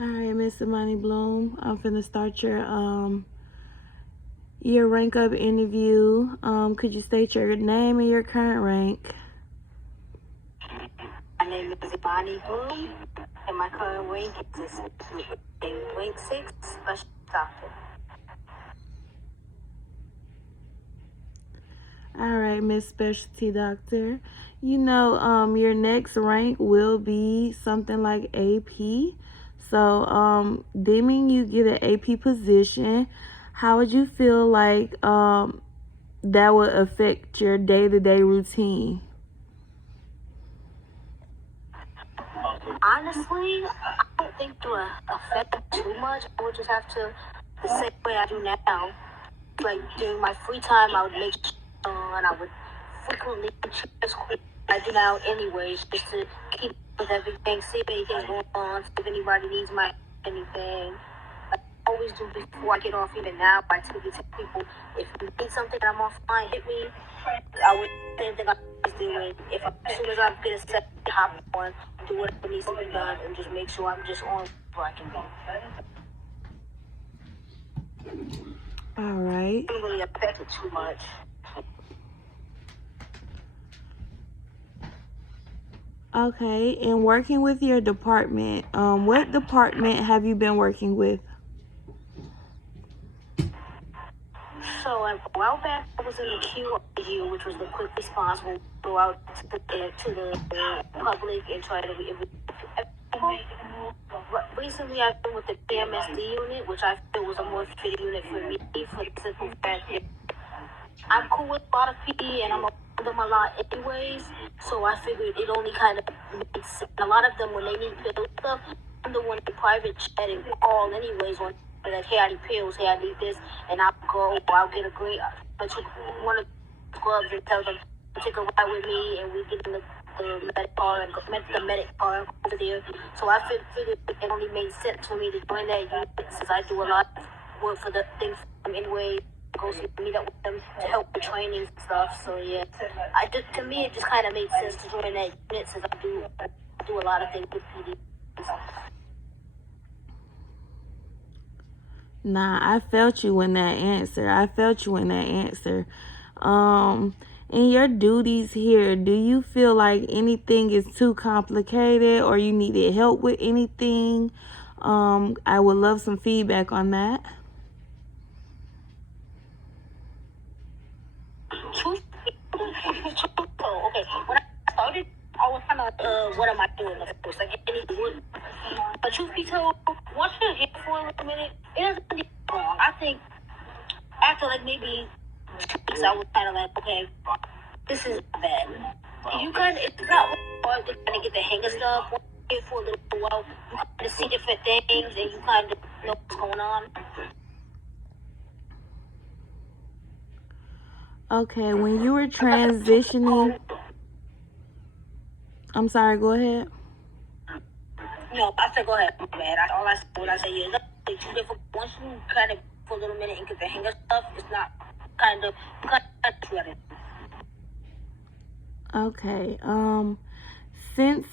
All right, Miss Imani Bloom, I'm finna start your rank up interview. Could you state your name and your current rank? My name is Imani Bloom, and my current rank is rank 6 special doctor. All right, Miss Specialty Doctor. You know, your next rank will be something like AP. So, deeming you get an AP position, how would you feel like that would affect your day-to-day routine? Honestly, I don't think it would affect it too much. I would just have to, the same way I do now, like during my free time, I would make sure and I would frequently check the school I do now anyways, just to keep with everything, see if anything's going on, see if anybody needs my anything. Like I always do before I get off, even now, I typically tell people, if you need something and I'm offline, hit me. I would same thing I was doing. As soon as I get a set, hop on, do whatever needs to be done, and just make sure I'm just on where I can be. All right. It doesn't really affect it too much. Okay, and working with your department, what department have you been working with? So a while back, I was in the QRU, which was the quick response. We'll go out to the public and try to recently I've been with the PMSD unit, which I feel was a more fitting unit for me for the simple fact that I'm cool with a lot of PD and I'm around them a lot anyways, so I figured it only kind of makes sense. A lot of them, when they need pill stuff, I'm the one in private chat and call anyways when they're like, hey, I need pills, hey, I need this, and I'll go, or I'll get a great, one of the clubs and tell them to take a ride with me, and we get in the medic car and the medic car over there. So I figured it only made sense for me to join that unit since I do a lot of work for the things anyway. Go meet up with them to help with trainings and stuff. So yeah, to me it just kind of made sense to join that unit since I do a lot of things with PD. Nah, I felt you in that answer. In your duties here, do you feel like anything is too complicated or you needed help with anything? I would love some feedback on that. Okay, when I started, I was kind of, what am I doing? Of course, like any. But truth be told, once you're here for a minute, it doesn't be long. I think after like maybe 2 weeks, I was kind of like, okay, this is bad. It's not hard to kind of get the hang of stuff. Once you're here for a little while, you kind of see different things and you kind of know what's going on. Okay, when you were transitioning, I'm sorry, go ahead. No, I said go ahead, man. All I said is once you kind of for a little minute and get the hang of stuff, it's not kind of ready. Okay. Since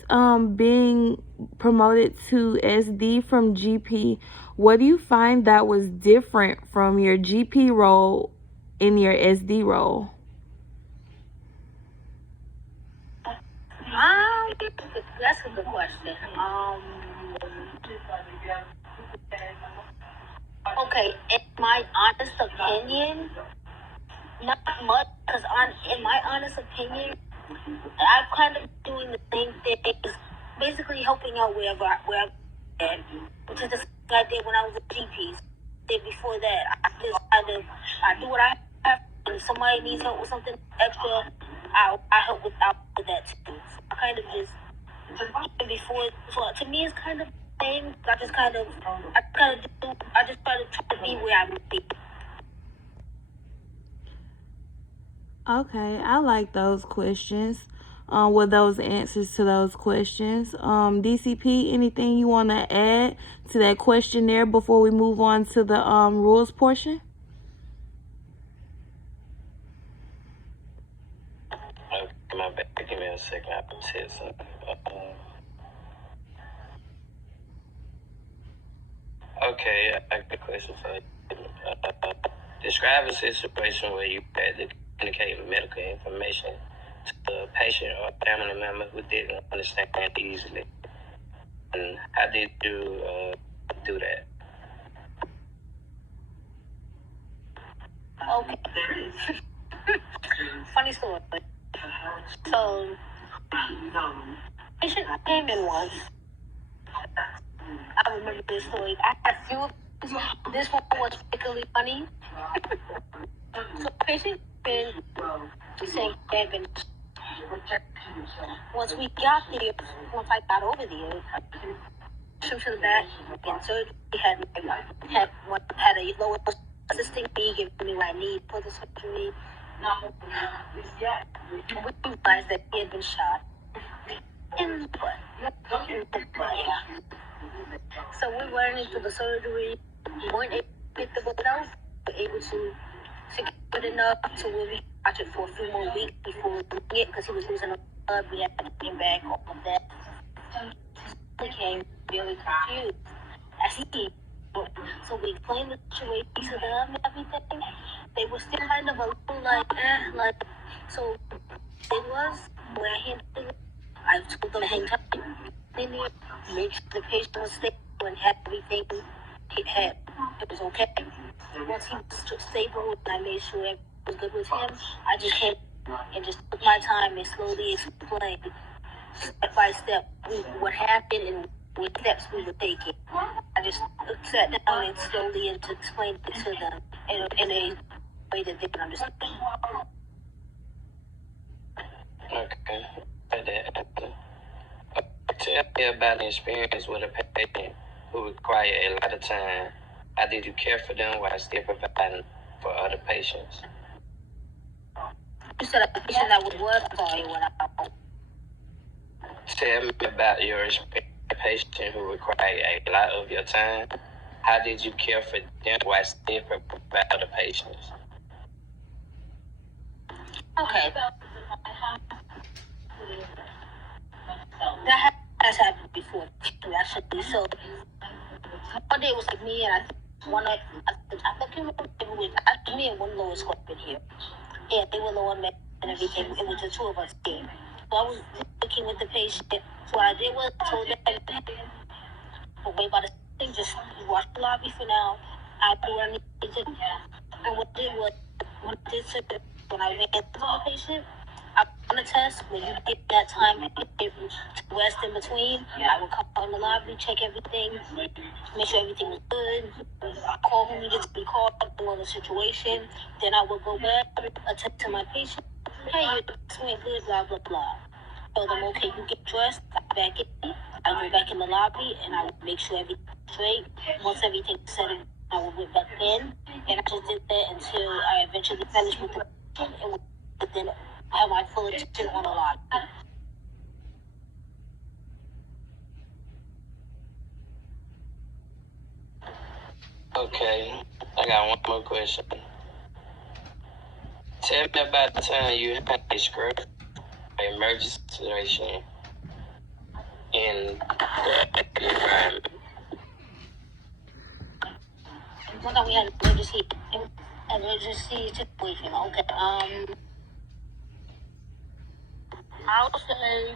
being promoted to SD from GP, what do you find that was different from your GP role in your SD role? That's a good question. Okay, in my honest opinion, not much, because in my honest opinion, I'm kind of doing the same things, basically helping out where I am, which is the same I did when I was a GP. Did before that, I do what I have. If somebody needs help with something extra, I help with that too. So I kind of just before. So to me, it's kind of the same. I just try to be where I would be. Okay, I like those questions. With those answers to those questions. DCP, anything you want to add to that questionnaire before we move on to the rules portion? My bad. Give me a second. I have to say something. Okay, I got a question for you. Describe a situation where you had to communicate medical information to a patient or family member who didn't understand easily. And how did you do that? Okay. Funny story. So, patient came in once. I remember this story. I had a few. This one was particularly funny. So, patient came in saying he had been. Once we got there, once I got over there, him to the back and surgery had a lower assisting me, giving me what I need for the surgery. We realized that he had been shot in the butt. Yeah. So we went into the surgery. We weren't able to get the bullet out. We were able to secure it enough to where we watch it for a few more weeks before doing it because he was losing the blood. We had to get him back, all of that. He became very confused as he. So we explained the situation to them and everything. They were still kind of a little like. So it was when I handled it. I told them to hang tight in there, make sure the patient was stable and had everything it was okay. Once he was stable and I made sure everything was good with him, I just came and just took my time and slowly explained step by step what happened and what steps we were taking. I just sat down and slowly and explained it to them in a way that they can understand. Okay. Tell me about an experience with a patient who required a lot of time. How did you care for them while still providing for other patients? You said a patient that was what? I'm sorry, what I. Tell me about your experience with a patient who required a lot of your time. How did you care for them while still providing other patients? Okay. That has happened before, actually. So one day it was like me and I think it was me and one Lois Scorpion here. And they were low on med and everything. It was the two of us here. So I was working with the patient. So what I did was I told them, wait about the thing, just watch the lobby for now. I'll do what I need to do. And what I did was, when I ran to the patient, I on the test, when you get that time to rest in between, I would come out in the lobby, check everything, make sure everything was good, call who needed to be called, know the situation. Then I would go back, attend to my patient. Hey, your test went good, blah, blah, blah. Tell them, okay, you get dressed, I back in. I go back in the lobby, and I would make sure everything's straight. Once everything's settled, I would go back in. And I just did that until I eventually finished with the patient, and then have my full attention on the lobby. Okay, I got one more question. Tell me about the time you had a script emergency situation in the environment. One time we had an emergency situation. Okay. I would say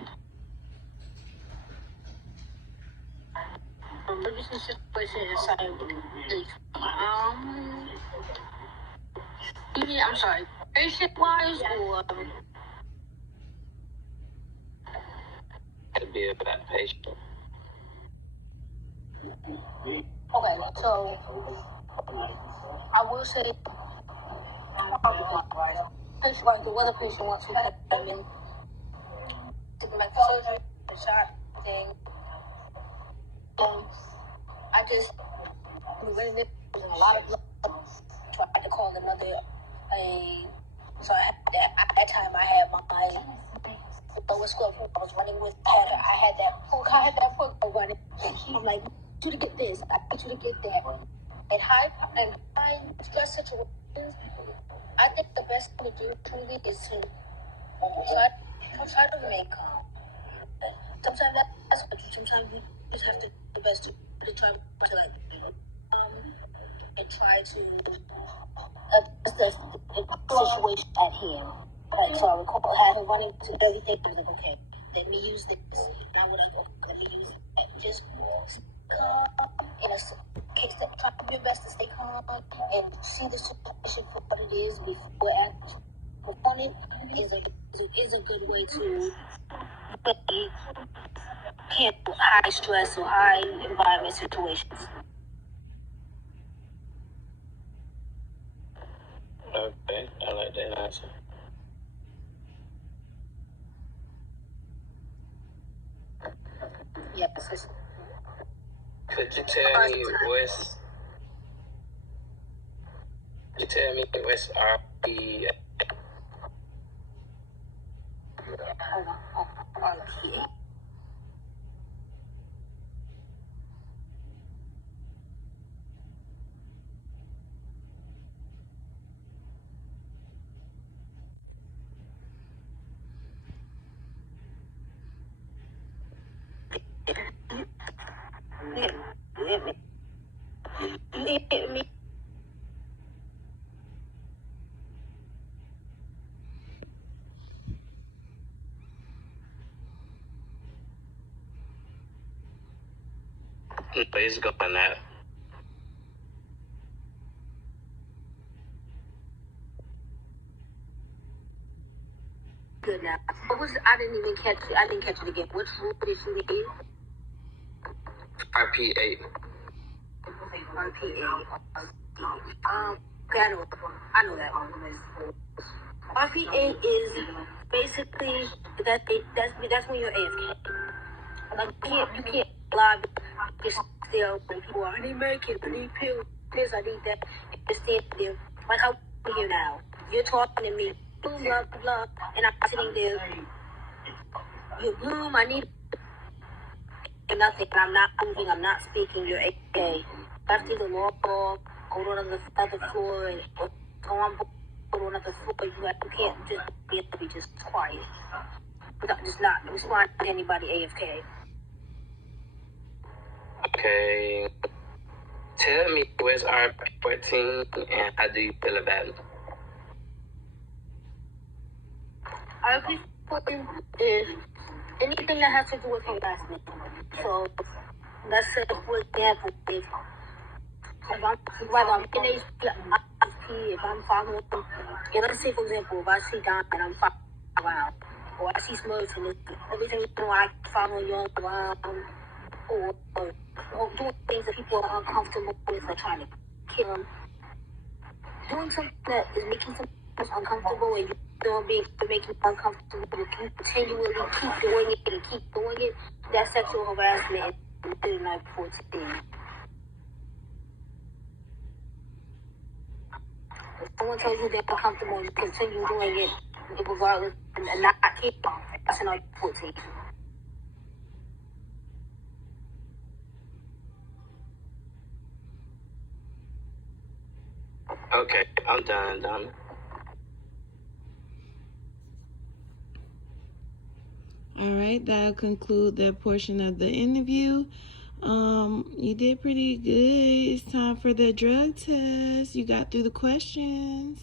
emergency situation is something. You mean, I'm sorry, patient wise or To be about patient. okay, so I will say patient like the weather patient wants to come in to like the surgery, the shot thing. I just when it was in a lot of blood, tried to call another so I had that at that time I had my lowest score I was running with I had that book running. I'm like, I need you to get this, I need you to get that. In high stress situations, I think the best thing to do truly is to try to remain calm. Sometimes that's what you sometimes you just have to do the best to try to like and try to address the situation at hand. Like, so I recall having running to everything. I was like, okay, let me use this. And I would like, okay, let me use that. Just calm in a case that try to do your best to stay calm and see the situation for what it is before acting upon it is a good way to really handle high stress or high environment situations. Okay, I like that answer. Yes. Could you tell me what's RPA? RPA. Please go on that. Good now. I didn't even catch it. I didn't catch it again. Which rule did you need? RPA. RPA. Okay, I know that one. RPA is basically that's when you're AFK. Like you can't lie just still when people are I need medicine, I need pills, this, I need that. Just stand there. Like how we're here now. You're talking to me, blah blah blah, and I'm sitting there. You bloom, I need nothing, I'm not moving, I'm not speaking, you're AFK. That's the law, go to another floor and go on to another floor. You can't just be just quiet. Just not respond to anybody AFK. Okay. Tell me where's RP14 and how do you feel about it? RP14 is anything that has to do with harassment. So let's say, for example, if I'm in HP, if I'm following, and let's say, for example, if I see Don and I'm following around, or I see Smurfs and everything I follow you around, or doing things that people are uncomfortable with, or trying to kill them, doing something that is making someone uncomfortable and you're making uncomfortable, you continually keep doing it, that's sexual harassment in 3914. If someone tells you they're uncomfortable and you continue doing it regardless and not keep, that's an RP14. Okay, I'm done. All right, that'll conclude that portion of the interview. You did pretty good. It's time for the drug test. You got through the questions.